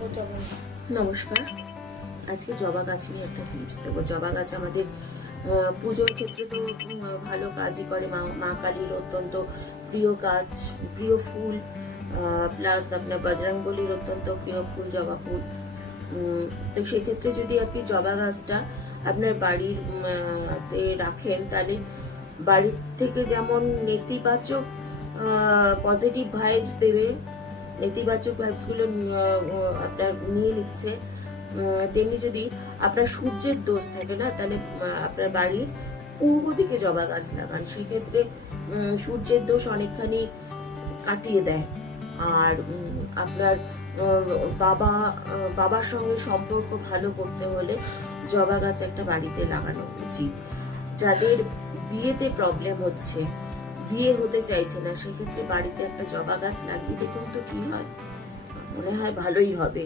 নমস্কার। আজকে জবা গাছ নিয়ে একটা টিপস দেবো। জবা গাছ আমাদের পুজোর ক্ষেত্রে তো ভালো কাজই করে। মা কালীর অত্যন্ত প্রিয় গাছ, প্রিয় ফুল, প্লাস আপনার বজরংবলির অত্যন্ত প্রিয় ফুল জবা ফুল। তো সেক্ষেত্রে যদি আপনি জবা গাছটা আপনার বাড়ির তে রাখেন, তাহলে বাড়ির থেকে যেমন নেতিবাচক পজিটিভ ভাইবস দেবে, নেতিবাচক ভাইবসগুলো আপনার নিয়ে নিচ্ছে, তেমনি যদি আপনার সূর্যের দোষ থাকে না, তাহলে আপনার বাড়ির পূর্ব দিকে জবা গাছ লাগান। সেক্ষেত্রে সূর্যের দোষ অনেকখানি কাটিয়ে দেয়। আর আপনার বাবার সঙ্গে সম্পর্ক ভালো করতে হলে জবা গাছ একটা বাড়িতে লাগানো উচিত। যাদের বিয়েতে প্রবলেম হচ্ছে, বিয়ে হতে চাইছে না, সেক্ষেত্রে বাড়িতে একটা জবা গাছ লাগিয়ে দেখুন তো কি হয়, মনে হয় ভালোই হবে।